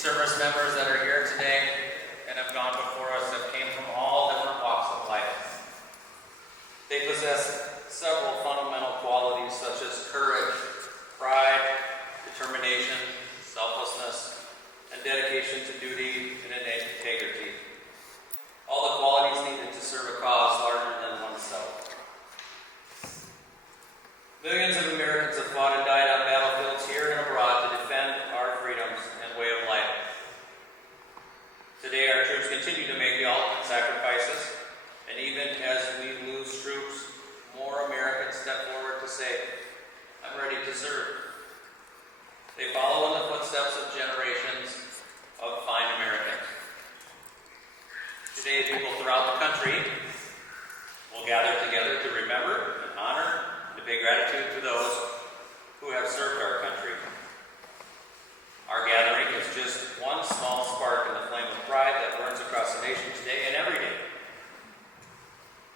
service members that are here today and have gone before us that came from all different walks of life. They possess several fundamental qualities such as courage, pride, determination, selflessness, and dedication to duty and integrity. All the qualities needed to serve a cause larger than oneself. Millions of Americans have fought and died on battlefields here and abroad to defend our freedoms and way of life. Today, our troops continue to make the ultimate sacrifices, and even as we lose troops, more Americans step forward to say, "I'm ready to serve." They follow in the footsteps of generations of fine Americans. Today, people throughout the country will gather together to remember and honor and to pay gratitude to those who have served our country. Our gathering is just one small spark in the flame of pride that burns across the nation today and every day.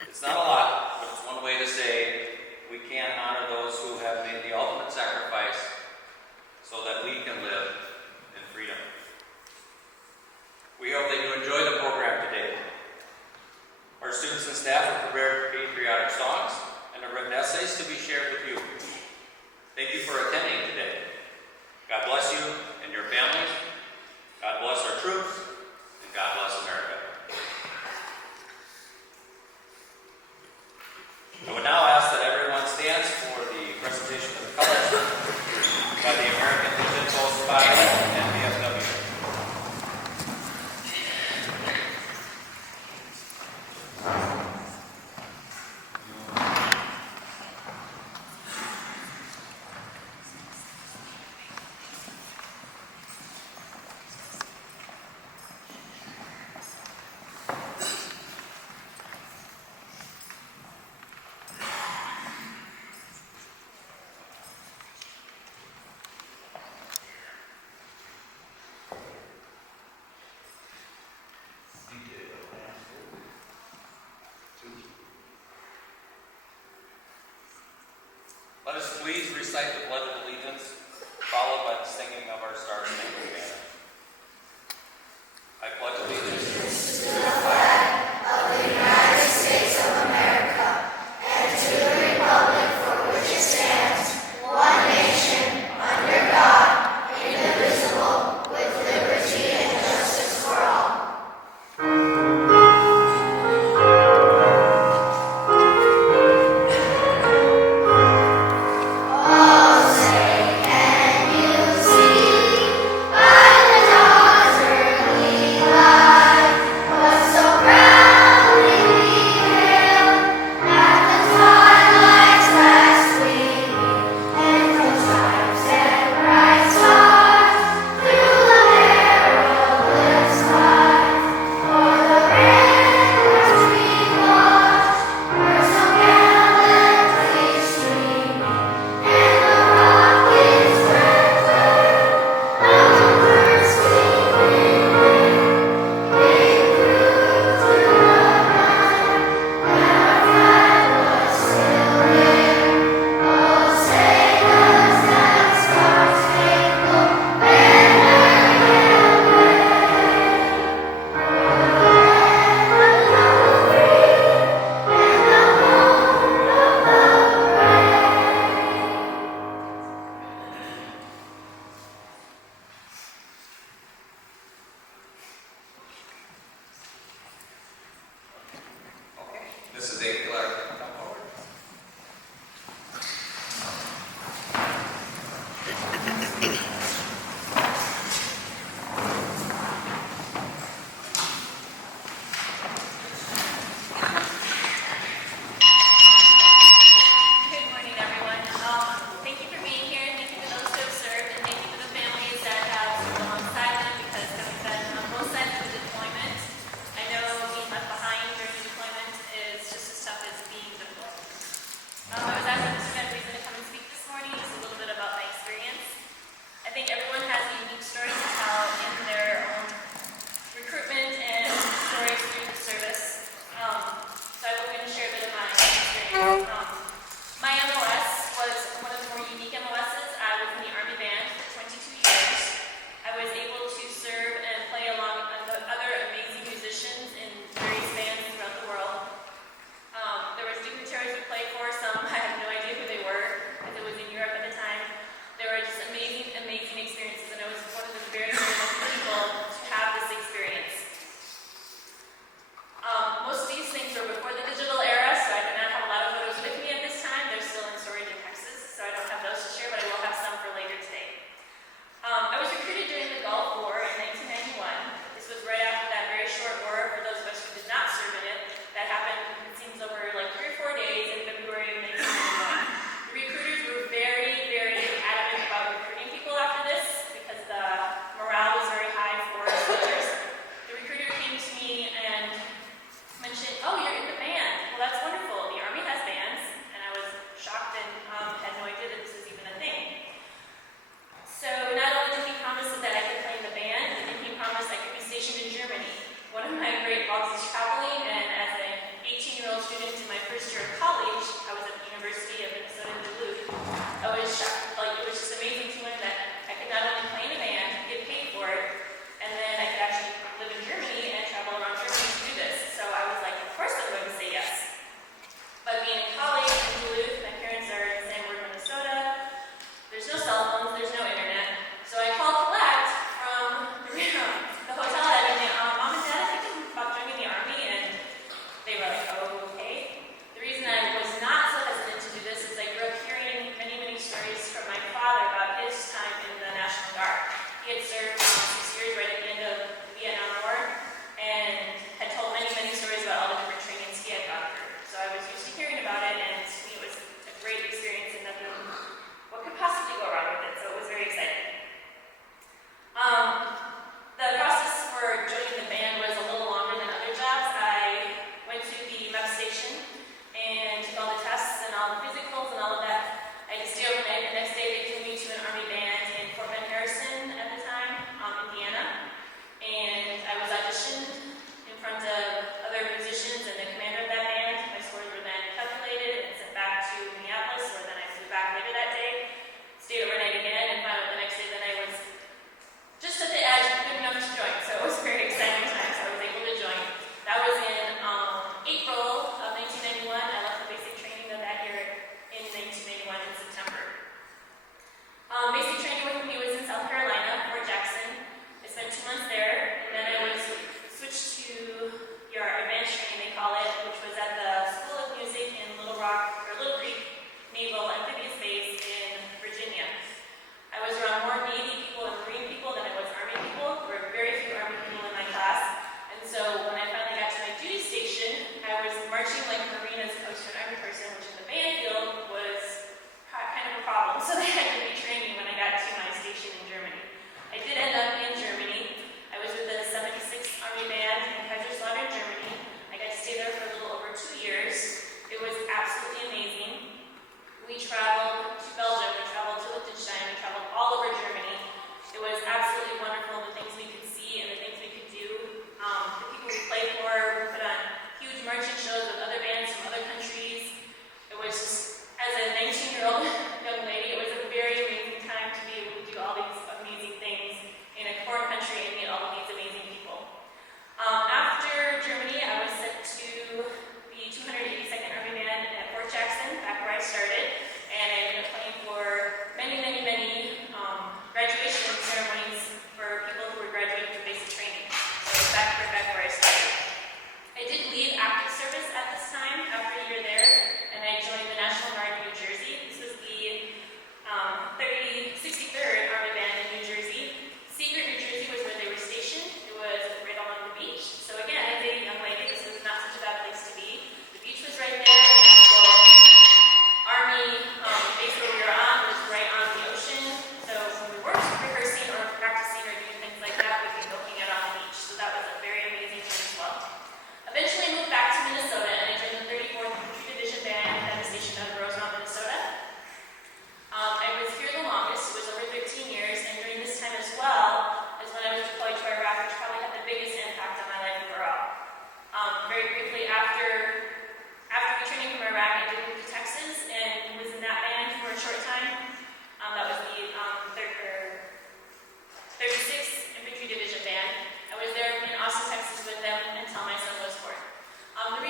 It's not a lot, but it's one way to say we can honor those who have made the ultimate sacrifice so that we can live in freedom. We hope that you enjoy the program today. Our students and staff have prepared patriotic songs and have written essays to be shared with you. Thank you for attending today. God bless you and your families. God bless our troops, and God bless America. I would now ask that everyone stands for the presentation of the colors by the American Legion Post 5 and VFW. Let us please recite the Pledge of Allegiance, followed by the singing of our Star Spangled Banner. I pledge allegiance to the flag of the United States of America and to the republic for which it stands, one nation, under God, indivisible, with liberty and justice for all. Oh, say, can you see?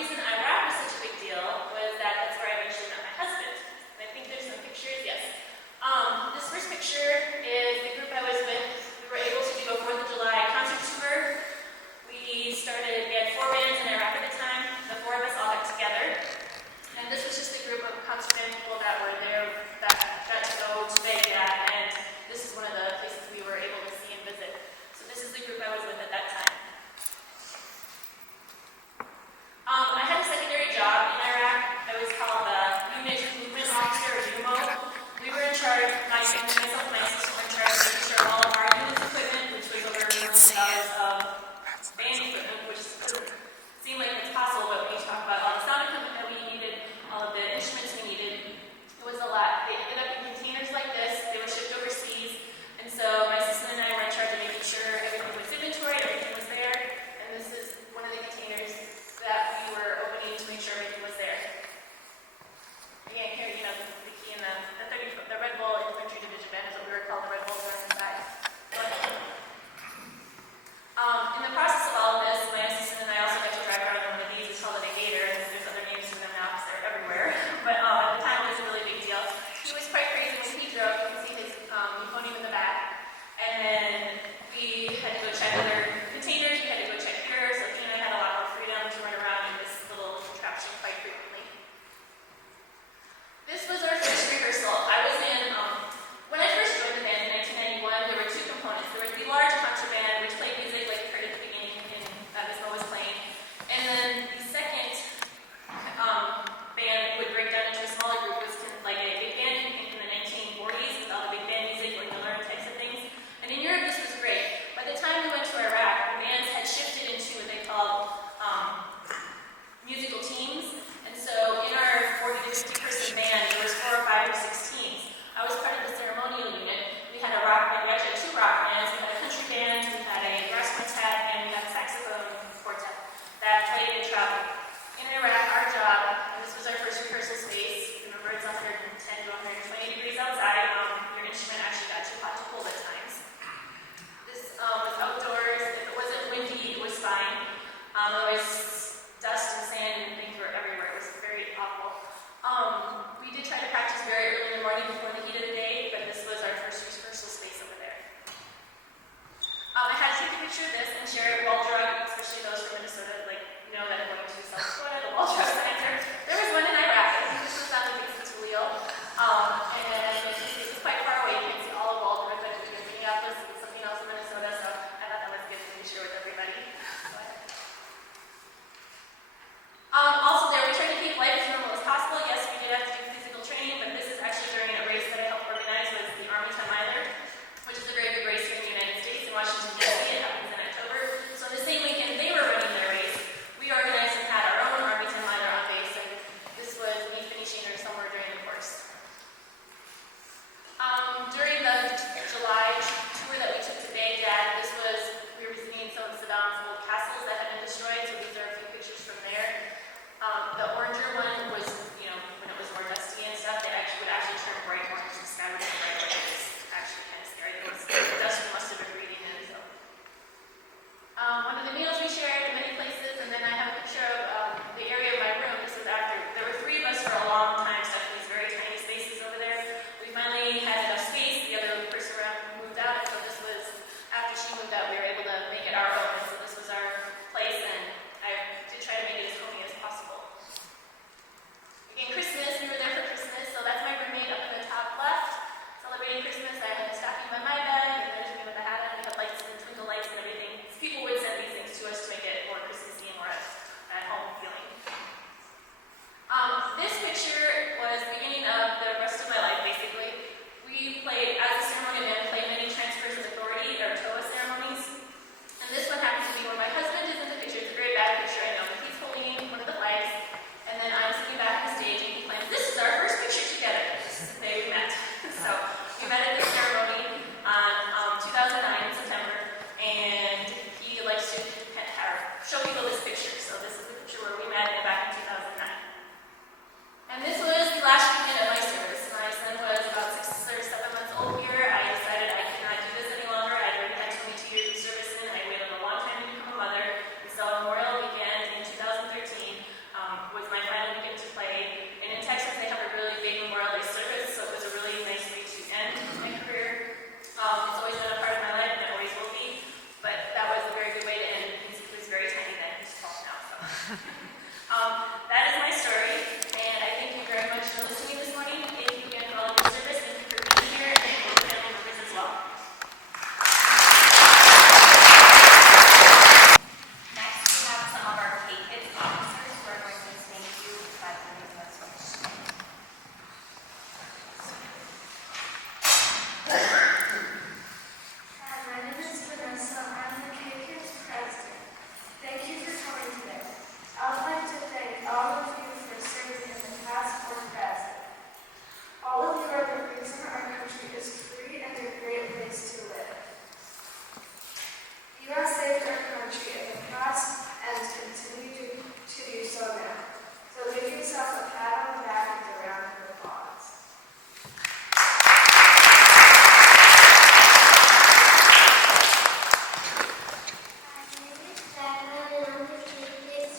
reason Iraq was such a big deal was that that's where I eventually met my husband. And I think there's some pictures, yes. This first picture is the group I was with. We were able to do a 4th of July concert tour. We had 4 bands in Iraq at the time. The 4 of us all got together. And this was just a group of concert band people that were there that got to go to Baghdad. And this is one of the places we were able to see and visit. So this is the group I was with at that time. I had a secondary job in Iraq. I was called the Unit Movement Officer, or UMO. We were in charge, myself and my sister were in charge of making sure all of our units equipment, which was over $1 million of band equipment, which doesn't seem like it's possible, but when you talk about all the sound equipment that we needed, all of the instruments we needed, it was a lot. They ended up in containers like this. They were shipped overseas. And so my sister and I were in charge of making sure everything was inventoried, everything was there. And this is one of the containers that we were opening to make sure everything was there. Again, here, the key in the Red Bull Infantry Division Band is what we were called, the Red Bulls were inside. In the process of all of this, my assistant and I also got to drive around in one of these. It's called a Gator, and there's other names for them now because they're everywhere. But at the time, it was a really big deal. He was quite crazy when he drove. You can see his euphonium in the back. And then we had to go check other containers. We had to go check here. So he and I had a lot more freedom to run around in this little contraption quite frequently. This was our first rehearsal. I was in, when I first joined the band in 1991, there were 2 components. There was the large concert band, which played music like you heard at the beginning Miss Mo was playing. And then the second band would break down into a smaller group. It was kind of like a big band in the 1940s with all the big band music, like Miller types of things. And in Europe, this was great. By the time we went to Iraq, the bands had shifted into what they called musical teams. And so in our 40 to 50 person band, there was 4 or 5 or 6 teams. I was part of the ceremonial unit. We had a rock band. We actually had 2 rock bands. We had a country band, we had a brass quartet, and we had a saxophone quartet that played and traveled. In Iraq, our job, and this was our first rehearsal space. Remember, it's 110 to 120 degrees outside. Your instrument actually got too hot to hold at times. This was outdoors. If it wasn't windy, it was fine. Otherwise, dust and sand and things were everywhere. It was very awful. We did try to practice very early in the morning before the heat of the day, but this was our first rehearsal space over there. I had to take a picture of this and share it. Waldrug, especially those from Minnesota, know that I'm going to South Dakota, the Waldrug Center. There was one in Iraq. I think this was on the base of Toledo. And it's quite far away. You can't see all of Waldrug, but it's in Minneapolis. It's something else in Minnesota, so I thought that was good to share with everybody. Also there, we tried to keep life as normal as possible. Yes, we did have to do physical training, but this is actually during a race that I helped organize. It was the Army 10 Miler, which is a very big race here in the United States in Washington, D.C. It happens in October. So the same weekend they were running their race, we organized and had our own Army 10 Miler on base, and this was me finishing her somewhere during the course. During the July tour that we took to Baghdad, we were visiting some of Saddam's old castles that had been destroyed, so these are a few pictures from there. The oranger one was, when it was more dusty and stuff, they would actually turn bright orange. The sky would turn bright orange. It was actually kind of scary. The dust must have been breathing in. So, one of the meals we shared in many places, and then I have a picture of the area of my room. This was after. There were 3 of us for a long time stuck in these very tiny spaces over there. We finally had enough space. The other person around moved out, and so this was after she moved out. We were able to make it our own. And so this was our place, and I did try to make it as homey as possible. Again, Christmas, we were there for Christmas, so that's my roommate up in the top left. Celebrating Christmas, I had a stocking by my bed, and there's me with a hat on, we had lights and twinkle lights and everything. People would send these things to us to make it more Christmassy and more at home feeling. This picture was the beginning of the rest of my life, basically. We played, as a ceremonial band, played many transfers of authority, or TOA ceremonies. country in the past and continue to do so now. So give yourself a pat on the back and a round of applause. My name is Jacqueline and I'm the Kids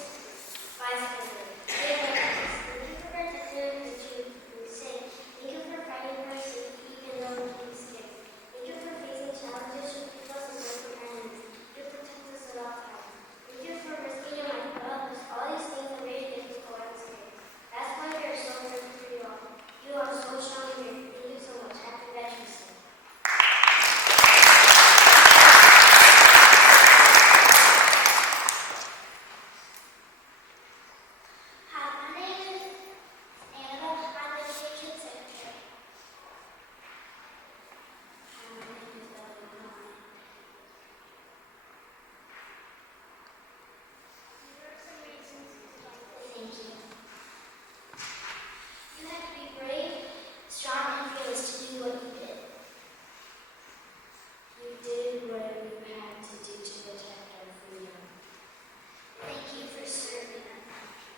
Vice President. Thank you for participating in the truth say. Thank you for fighting for safety even though we can be scared. Thank you for facing challenges with people and working enemies. You protect us at all times. Thank you for rescuing my brothers. All these things are very difficult and scary. That's why we are so grateful for you all. You are so strong and brave. Thank you so much. Happy Veterans Day. Hi, my name is Anna. I'm the Education Secretary. Hi, my name is Bella. Here are some reasons we'd like to thank you. You had to be brave, strong, and fearless to do what you did. You did what you had to do to protect our freedom. Thank you for serving our country.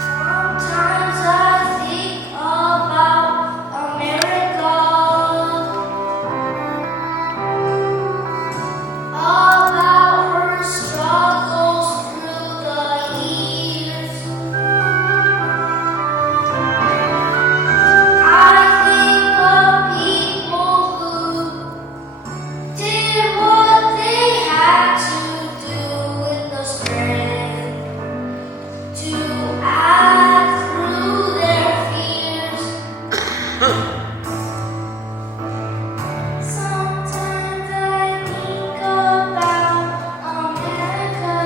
Sometimes I think about America, about her struggles through the years. I think of people who did what they had to do with the strength to act through their fears. Sometimes I think about America,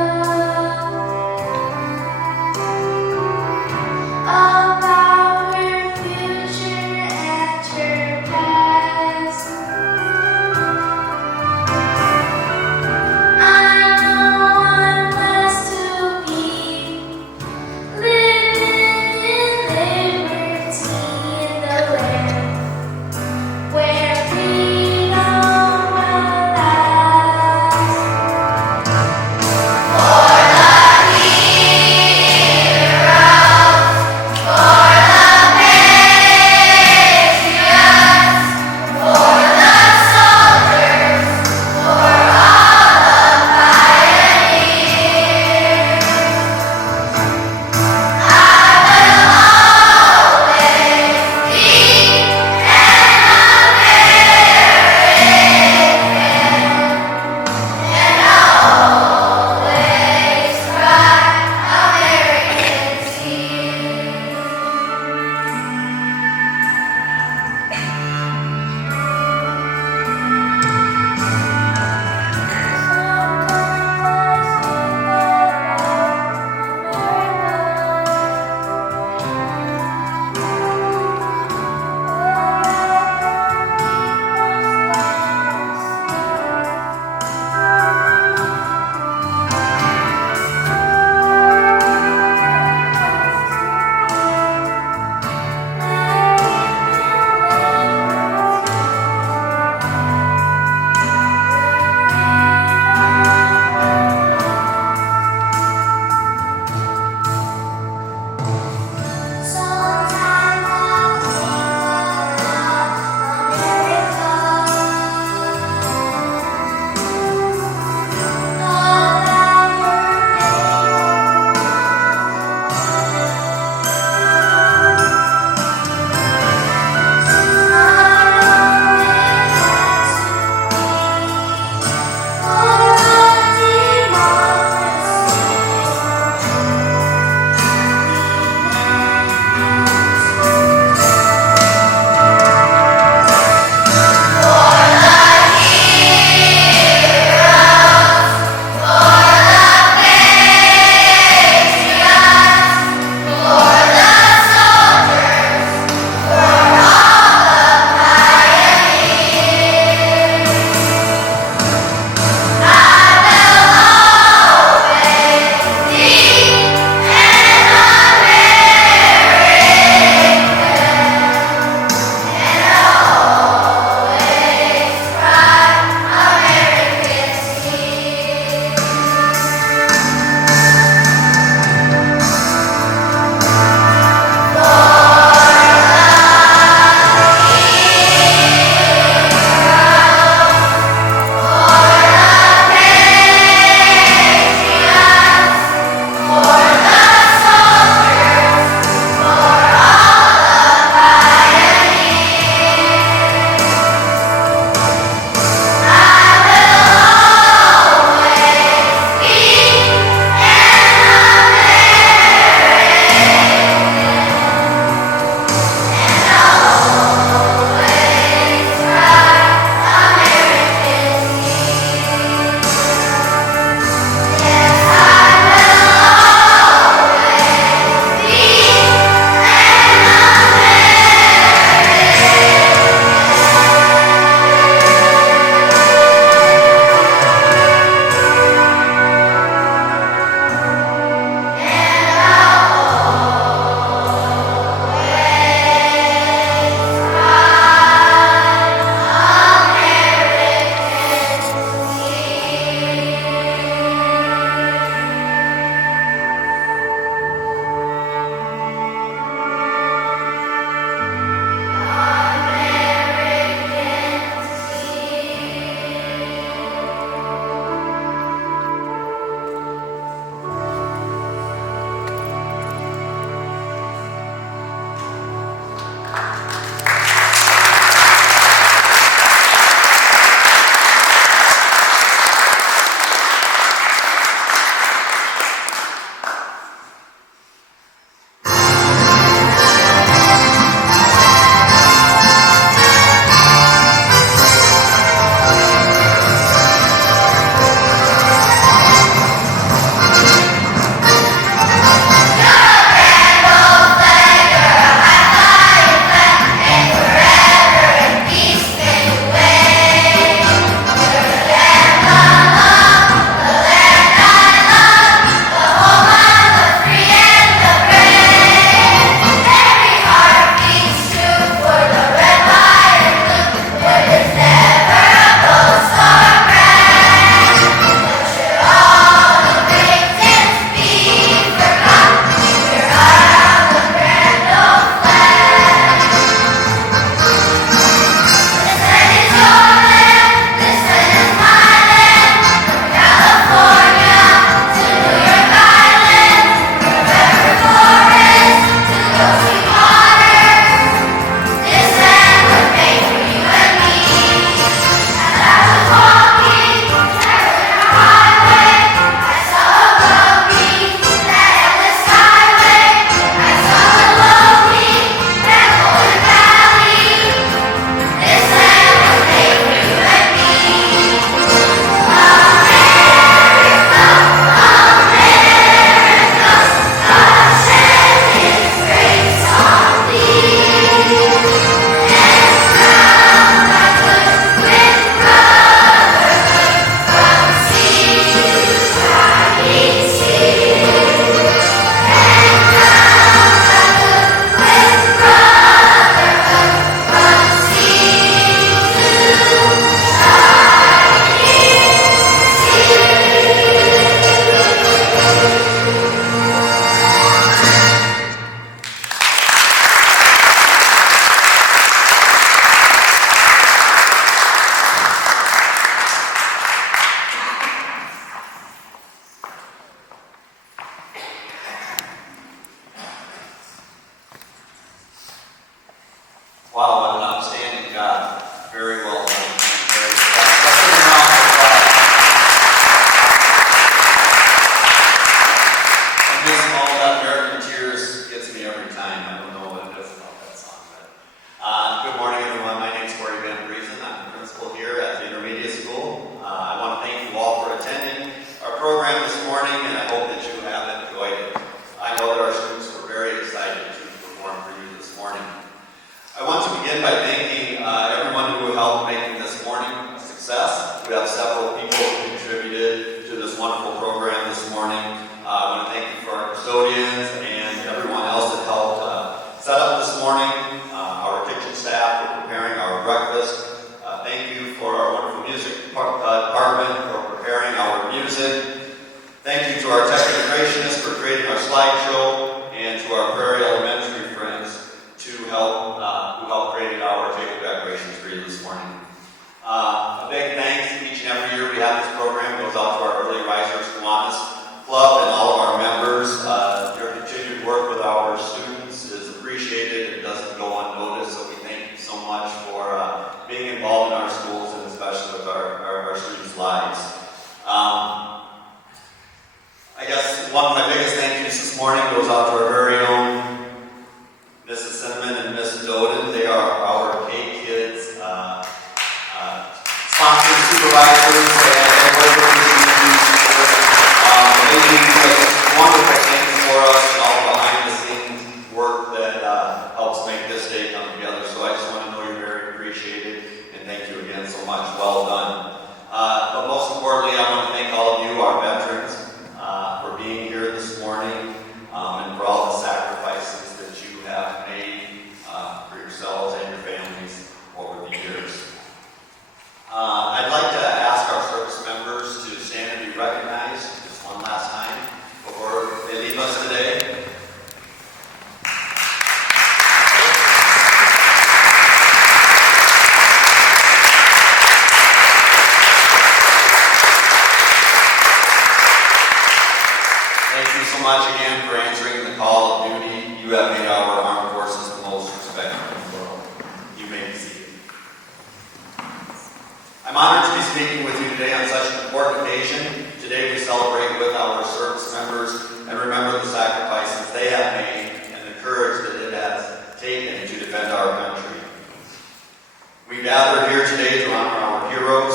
Wow, what an outstanding job. Very well done. Very well. Let's give them a round of applause. And this all that American Tears gets me every time. I don't know what it is about that song. But, good morning, everyone. My name is Corey Van Briesen. I'm the principal here at the intermediate school. I want to thank you all for attending our program this morning, and I hope that you have enjoyed it. I know that our students were very excited to perform for you this morning. I want to begin by thanking everyone who helped making this morning a success. We have several people who contributed to this wonderful program this morning. I want to thank you for our custodians and everyone else that helped set up this morning, our kitchen staff for preparing our breakfast. Thank you for our wonderful music department for preparing our music. Thank you to our tech integrationists for creating our slideshow, and to our Prairie Elementary friends who helped create our table decorations for you this morning. A big thanks each and every year we have this program goes out to our Early Risers Kiwanis Club and all of our members. Your continued work with our students is appreciated and doesn't go unnoticed, so we thank you so much for being involved in our schools and especially with our students' lives. I guess one of my biggest thank yous this morning goes out to our very own Mrs. Cinnamon and Miss Doden. They are our K-Kids sponsors, supervisors, and workers. They do just wonderful things for us and all behind-the-scenes work that helps make this day come together. So I just want to know you're very appreciated, and thank you again so much. Well done. But most importantly, I want to thank all of you, our veterans, for being here this morning, and for all the sacrifices that you have made for yourselves and your families over the years. I'd like to ask our service members to stand and be recognized just one last time before they leave us today. Thank you so much again for answering the call of duty. You have made our armed forces the most respected in the world. You may be seated. I'm honored to be speaking with you today on such an important occasion. Today we celebrate with our service members and remember the sacrifices they have made and the courage that it has taken to defend our country. We gather here today to honor our heroes,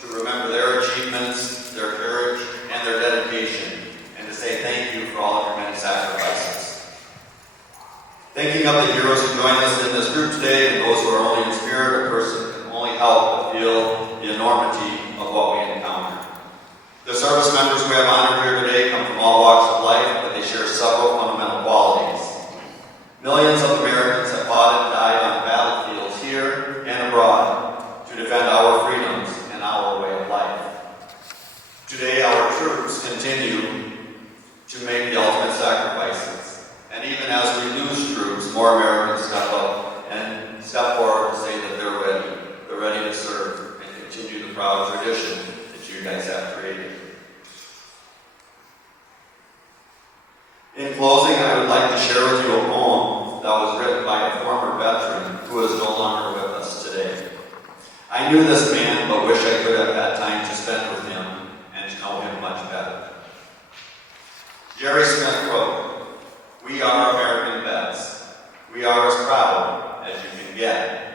to remember their achievements, their courage, and their dedication, and to say thank you for all of your many sacrifices. Thinking of the heroes who join us in this group today and those who are only in spirit, a person can only help but feel the enormity of what we encounter. The service members we have honored here today come from all walks of life, but they share several fundamental qualities. Millions of Americans have fought and died on battlefields here and abroad to defend our freedoms and our way of life. Today, our troops continue to make the ultimate sacrifices. And even as we lose troops, more Americans step up and step forward to say that they're ready. They're ready to serve and continue the proud tradition that you guys have created. In closing, I would like to share with you a poem that was written by a former veteran who is no longer with us today. I knew this man, but wish I could have had time to spend with him and to know him much better. Jerry Smith wrote, "We are American vets. We are as proud as you can get.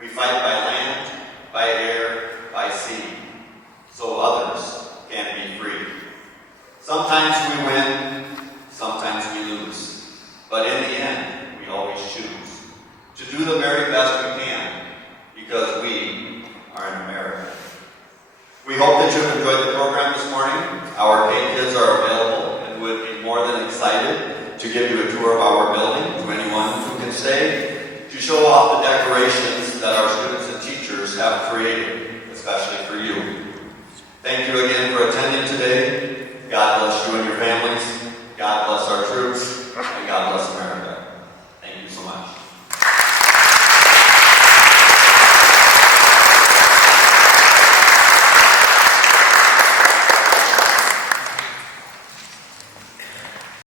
We fight by land, by air, by sea, so others can be free. Sometimes we win, sometimes we lose, but in the end, we always choose to do the very best we can because we are in America." We hope that you've enjoyed the program this morning. Our K-Kids are available and would be more than excited to give you a tour of our building to anyone who can stay, to show off the decorations that our students and teachers have created, especially for you. Thank you again for attending today. God bless you and your families. God bless our troops, and God bless America.